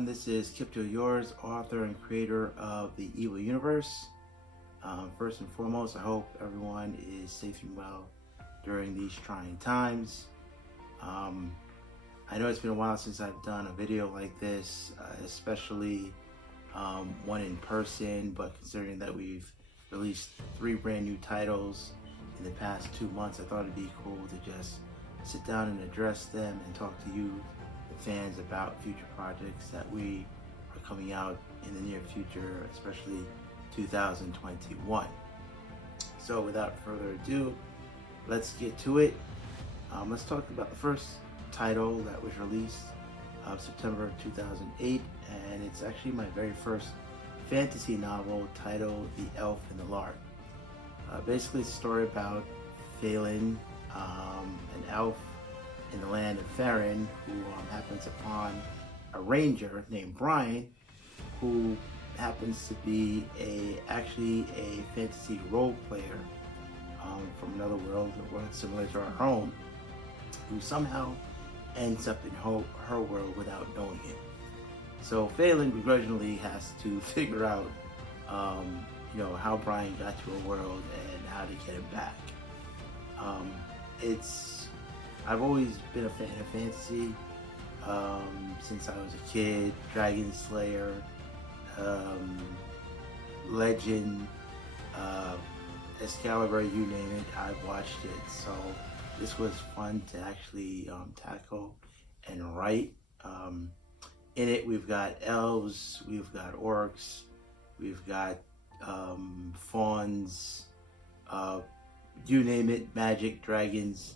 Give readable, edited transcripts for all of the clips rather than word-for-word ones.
everyone. This is Kipjo K, author and creator of the Ewers universe. First and foremost, I hope everyone is safe and well during these trying times. I know it's been a while since I've done a video like this, especially one in person, but considering that we've released 3 brand new titles in the past 2 months, I thought it'd be cool to just sit down and address them and talk to you, the fans, about future projects that we are coming out in the near future, especially 2021. So without further ado, let's get to it. Let's talk about the first title that was released September 2008, and it's actually my very first fantasy novel titled The Elf and the Larp. Basically, it's a story about Phelan, an elf in the land of Farron, who happens upon a ranger named Brian, who happens to be actually a fantasy role player from another world, a world similar to our own, who somehow ends up in her world without knowing it. So Phelan begrudgingly has to figure out, how Brian got to her world and how to get him back. I've always been a fan of fantasy since I was a kid. Dragon Slayer, Legend, Excalibur, you name it, I've watched it. So this was fun to actually tackle and write. In it, we've got elves, we've got orcs, we've got fawns, you name it, magic, dragons.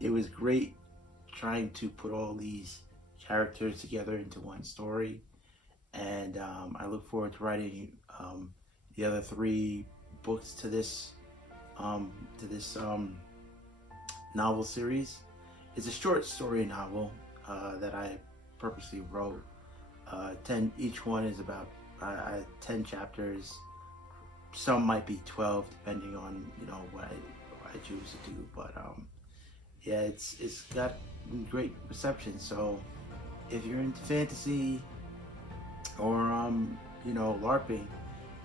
It was great trying to put all these characters together into one story, and I look forward to writing the other 3 books to this novel series. It's a short story novel that I purposely wrote. 10 each one is about 10 chapters. Some might be 12 depending on what I choose to do, but yeah, it's got great reception. So if you're into fantasy or LARPing,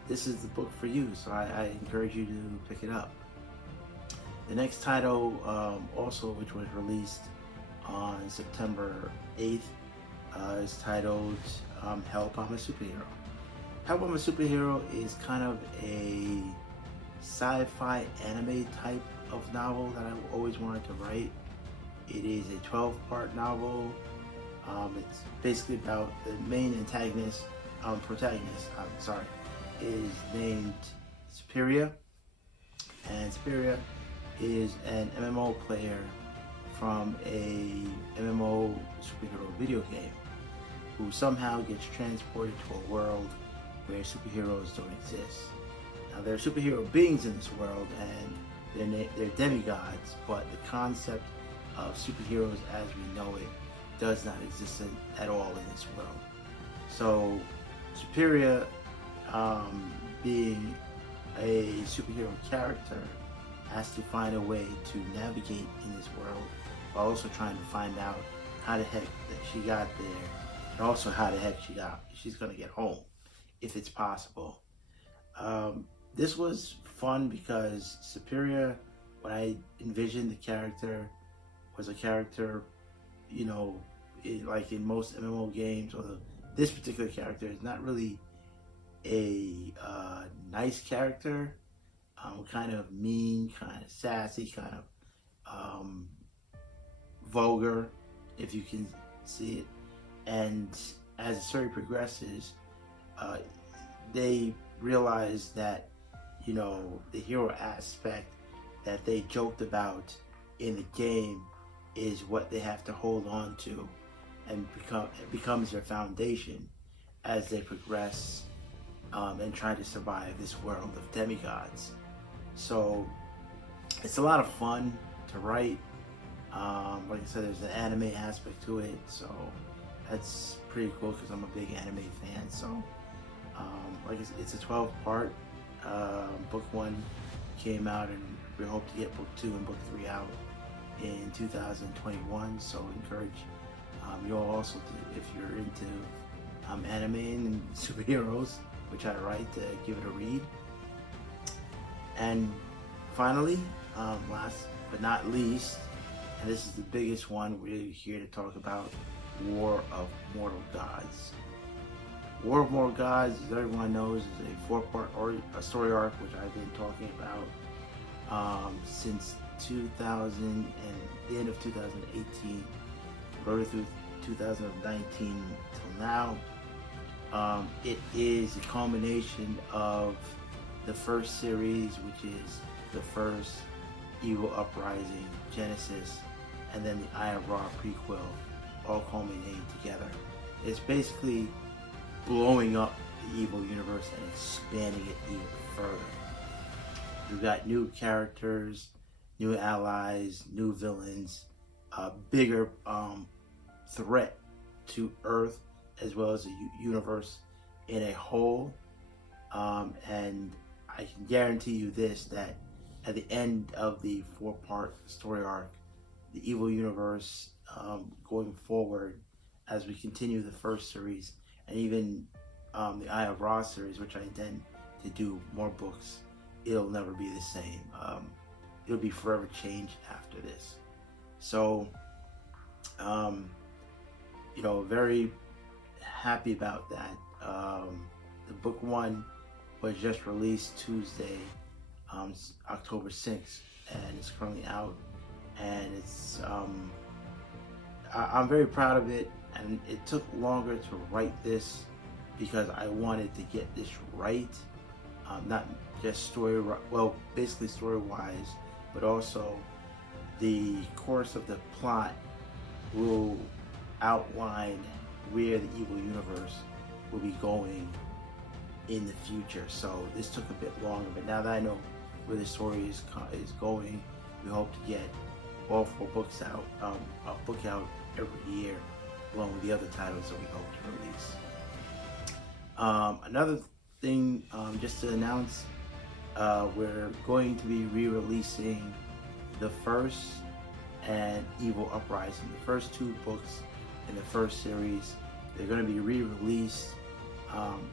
this is the book for you. So I encourage you to pick it up. The next title, also which was released on September 8th, is titled Help, I'm a Superhero. Help, I'm a Superhero is kind of a sci-fi anime type of novel that I always wanted to write. It is a 12-part novel. It's basically about the main protagonist, is named Superior, and Superior is an MMO player from a MMO superhero video game who somehow gets transported to a world where superheroes don't exist. Now, there are superhero beings in this world, and they're demigods, but the concept of superheroes as we know it does not exist at all in this world. So Superior, being a superhero character, has to find a way to navigate in this world while also trying to find out how the heck that she got there, and also how the heck she's gonna get home, if it's possible. This was fun because Superior, when I envisioned the character, was a character, like in most MMO games, or this particular character is not really a nice character, kind of mean, kind of sassy, kind of vulgar, if you can see it. And as the story progresses, they realize that the hero aspect that they joked about in the game is what they have to hold on to, and it becomes their foundation as they progress and try to survive this world of demigods. So it's a lot of fun to write. Like I said, there's an anime aspect to it, so that's pretty cool because I'm a big anime fan. So it's a 12-part. Book 1 came out, and we hope to get book 2 and book 3 out in 2021. So encourage You'll also, if you're into anime and superheroes, which I write, give it a read. And finally, last but not least, and this is the biggest one, we're here to talk about War of Mortal Gods. War of Mortal Gods, as everyone knows, is a 4-part a story arc, which I've been talking about since 2000 and the end of 2018, wrote it through 2019 till now. It is a culmination of the first series, which is the first Evil Uprising, Genesis, and then the Eye of Ra prequel, all culminating together. It's basically blowing up the Evil universe and expanding it even further. We've got new characters, new allies, new villains, a bigger threat to Earth as well as the universe in a whole. And I can guarantee you this, that at the end of the 4-part story arc, the Evil universe going forward, as we continue the first series and even the Eye of Ra series, which I intend to do more books, it'll never be the same. It'll be forever changed after this. So, very happy about that. The book 1 was just released Tuesday, October 6th, and it's currently out. And it's I'm very proud of it, and it took longer to write this because I wanted to get this right, not just basically story-wise, but also the course of the plot will outline where the Evil universe will be going in the future. So this took a bit longer, but now that I know where the story is going, we hope to get all 4 books out, a book out every year, along with the other titles that we hope to release. Another thing, just to announce, we're going to be re-releasing the first and Evil Uprising, the first 2 books in the first series. They're going to be re-released.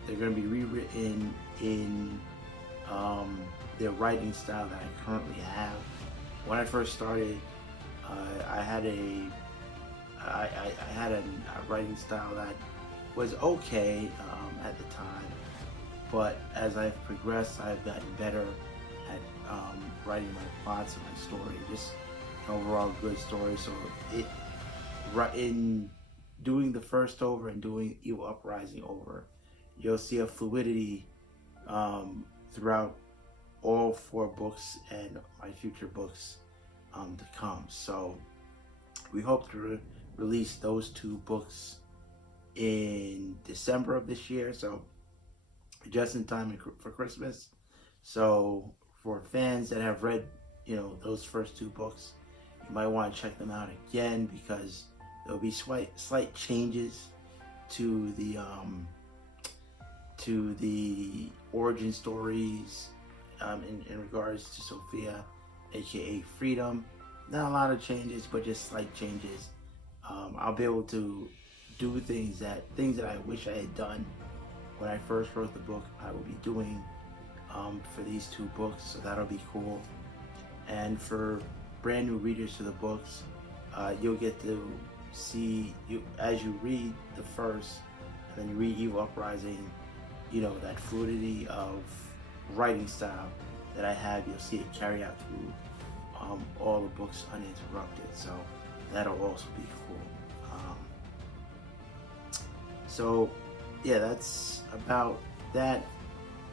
They're going to be rewritten in the writing style that I currently have. When I first started, I had a writing style that was okay at the time, but as I've progressed, I've gotten better at writing my plots and my story, just an overall good story. So in doing the first over and doing Evil Uprising over, you'll see a fluidity throughout all 4 books and my future books to come. So we hope to release those 2 books in December of this year, so just in time for Christmas. So for fans that have read, those first 2 books, you might want to check them out again, because there'll be slight changes to the origin stories in regards to Sophia, aka Freedom. Not a lot of changes, but just slight changes. I'll be able to do things that I wish I had done when I first wrote the book. I will be doing for these 2 books, so that'll be cool. And for brand new readers to the books, you'll get to see, as you read the first and then you read Evil Uprising, that fluidity of writing style that I have, you'll see it carry out through all the books uninterrupted. So that'll also be cool. So yeah, that's about that.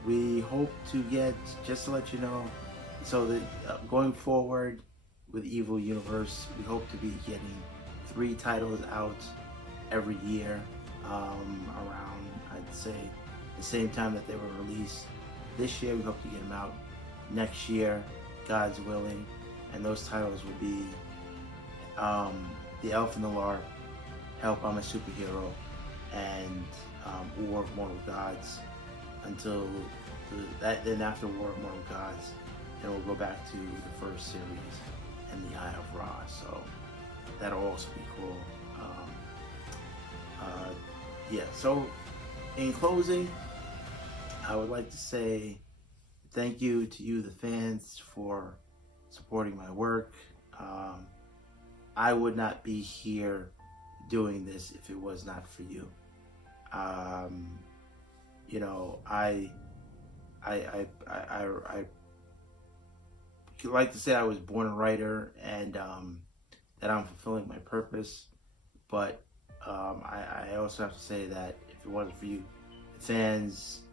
We hope to get, just to let you know, so that going forward with Evil Universe, we hope to be getting 3 titles out every year, around, I'd say, the same time that they were released. This year we hope to get them out. Next year, God's willing, and those titles will be The Elf and the Larp, Help, I'm a Superhero, and War of Mortal Gods, until then after War of Mortal Gods, then we'll go back to the first series and the Eye of Ra. So that'll also be cool. Yeah, so in closing, I would like to say thank you to you, the fans, for supporting my work. Um, I would not be here doing this if it was not for you. Um, you know, I like to say I was born a writer, and that I'm fulfilling my purpose. But I also have to say that if it wasn't for you, fans,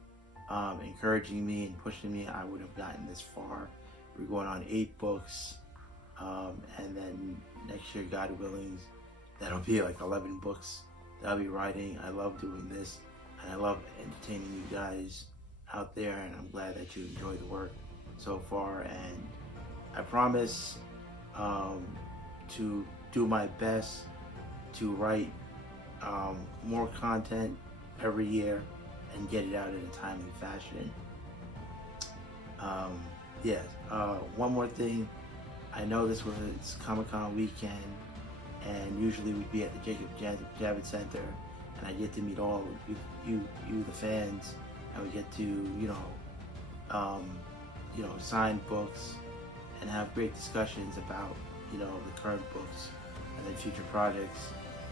encouraging me and pushing me, I would have gotten this far. We're going on 8 books, and then next year, God willing, that'll be like 11 books that I'll be writing. I love doing this, and I love entertaining you guys out there, and I'm glad that you enjoy the work so far. And I promise to do my best to write more content every year and get it out in a timely fashion. Yes. One more thing. I know this was Comic-Con weekend, and usually we'd be at the Jacob Javits Center, and I get to meet all of you, the fans, and we get to sign books and have great discussions about the current books and then future projects.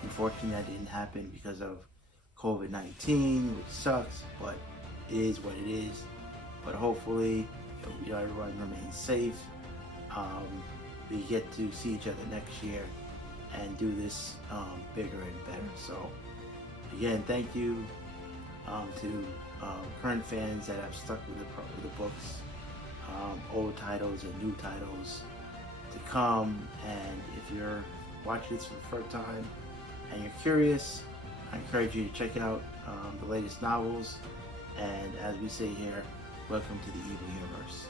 Unfortunately, that didn't happen because of COVID-19, which sucks, but it is what it is. But hopefully, everyone remains safe. We get to see each other next year and do this bigger and better. So, again, thank you to current fans that have stuck with the books, old titles and new titles to come. And if you're watching this for the first time and you're curious, I encourage you to check out the latest novels. And as we say here, welcome to the evil universe.